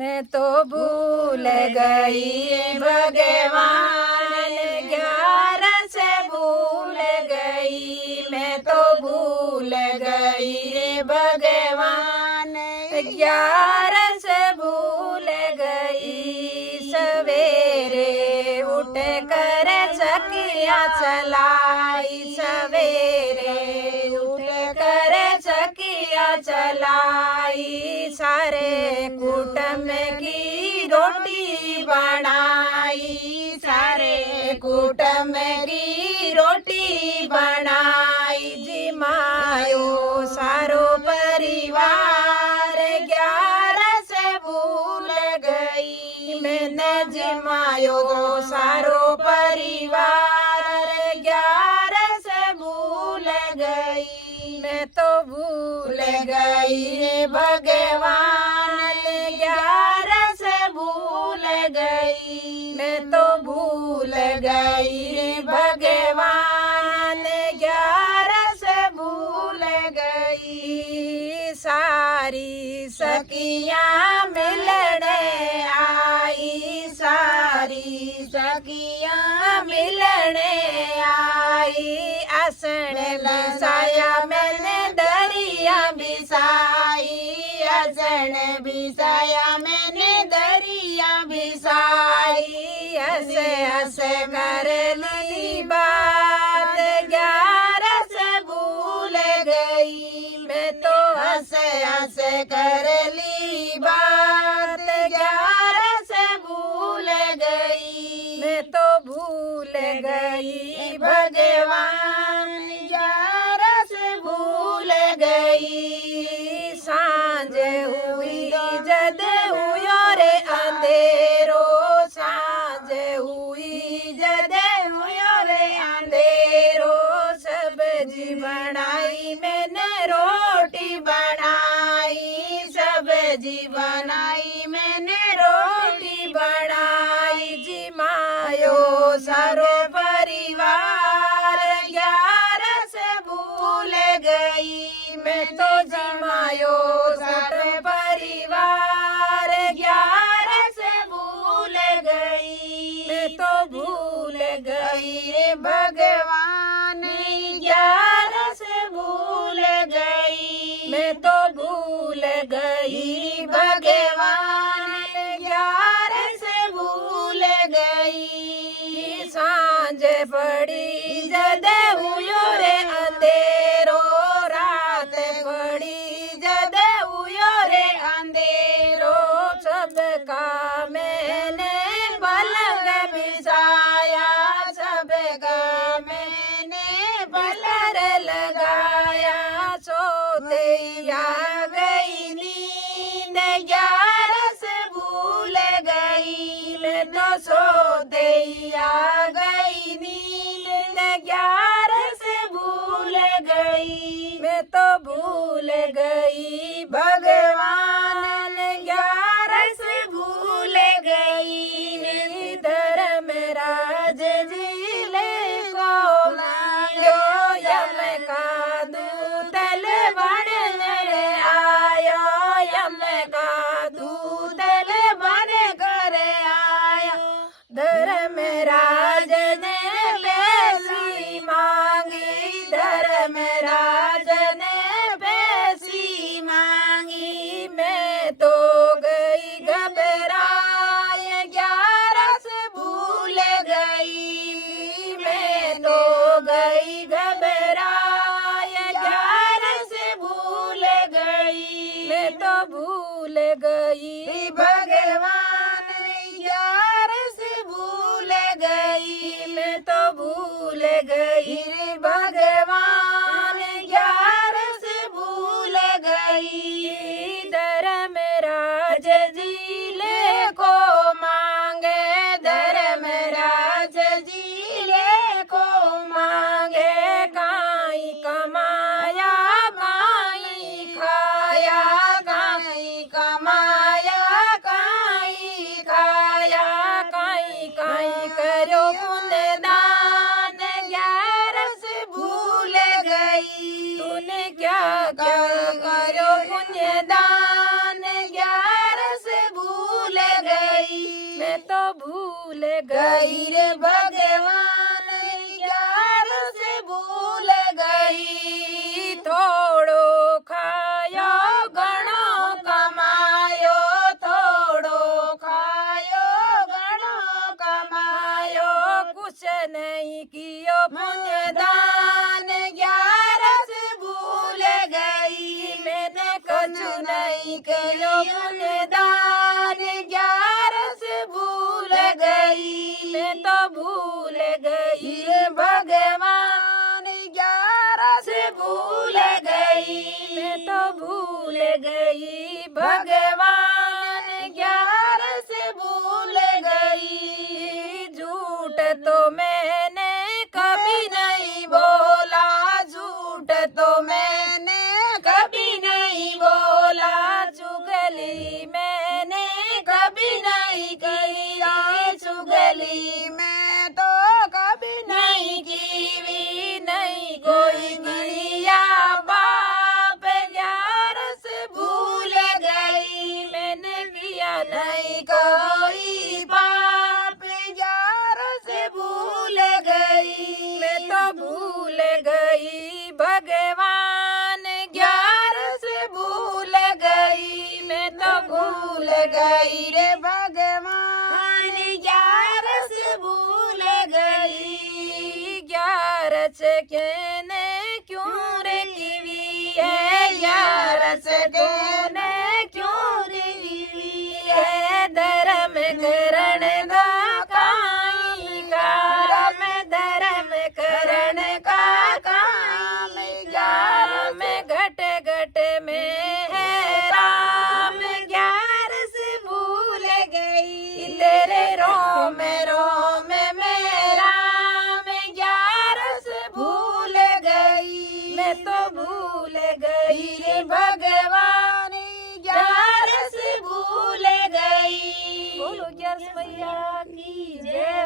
मैं तो भूल गई भगवान 11 से भूल गई। मैं तो भूल गई भगवान 11 से भूल गई। सवेरे उठ कर चकिया चलाई, सवेरे उठ कर चकिया चलाई। सारे कुटुंब की रोटी बनाई, सारे कुटुंब की रोटी बनाई। जिमायो सारो परिवार 11 से भूल गई। मैंने जिमायो सारो परिवार 11 से भूल गई। मैं तो भूल गई भगवान 11 से भूल गई। मैं तो भूल गई भगवान 11 से भूल गई। सारी सखियाँ मिलने आई, सारी सखियाँ मिलने आई। आसन बिसाया मैंने दरिया बिसाई, आसन बिसाया मैंने दरिया बिसाई। हंसे हंसे कर ली बात 11 से भूल गई। मैं तो हंसे हंसे कर ली बात 11 से भूल गई। मैं तो भूल गई भगवान 11 से भूल गई। सांझ हुई जद हुयो रे अंधेरो, सांझ हुई जद हुयो रे अंधेरो। सब्जी बनाई मैंने रोटी बनाई, सब्जी बनाई मैंने रोटी बनाई। जिमायो सारो परिवार 11 से भूल गई। मैं तो जिमायो सारो परिवार 11 से भूल गई। मैं तो भूल गई भगवान 11 से भूल गई। मैं तो भूल गई भगवान 11 से भूल गई। सांझ पड़ी जद हुयो रे अंधेरो, रात पड़ी जद हुयो रे अंधेरो। सबका मैंने पलंग बिछाया, सबका मैंने पलर लगाया। सोते आ गई नींद 11 से भूल गई। मैं तो सोते आ गई नींद 11 से भूल गई। मैं तो भूल गई भगवान 11 से भूल गई। धर्मराज जिले को मांगो यम का दूत बन आयो, यम का दूत बन कर आया। धर्मराज ने पैसी मांगी, धर्मराज ने पैसी मांगी। मैं तो गई घबराए 11 से भूल गई। मैं तो गई घबराए 11 से भूल गई। मैं तो भूल गई भगवान 11 से भूल गई। मैं तो भूल गई भगवान 11 से भूल गई। धर्मराज जिले को मांगे, धर्मराज जिले को मांगे। काई कमाया काई खाया, काई कमाया मैं तो भूल गई रे भगवान, 11 से भूल गई। थोड़ो खायो घणो कमायो, थोड़ो खायो घणो कमायो। कुछ नहीं कियो पुण्य दान, 11 से भूल गई। मैंने कुछ नहीं कियो पुण्य दान, 11 से भूल गई। मैं तो भूल गई रे भगवान, 11 से भूल गई। मैं तो भूल गई भगवान, 11 से भूल गई। झूठ तो मैंने कभी नहीं बोला, झूठ तो मैंने कभी नहीं बोला। चुगली मैंने कभी नहीं किया, चुगली मैं तो कभी नहीं की, नहीं कोई किया पाप, 11 से भूल गई। मैंने किया नहीं कोई पाप, 11 से भूल गई। मैं तो भूल गई भगवान, 11 से भूल गई। मैं तो भूल गई रे भगवान, 11 से भूल गई। 11 से कहने क्यों रे कीवी है, 11 से कहने क्यों रे कीवी है। धर्म करण का काई काम, धर्म करण का काम। 11 में घट घट में है राम, 11 से भूल गई। तेरे रोम रोम में राम, 11 से भूल गई। मैं तो भूल गई रे भगवान, 11 से भूल गई। बोलो 11 मैया की जय।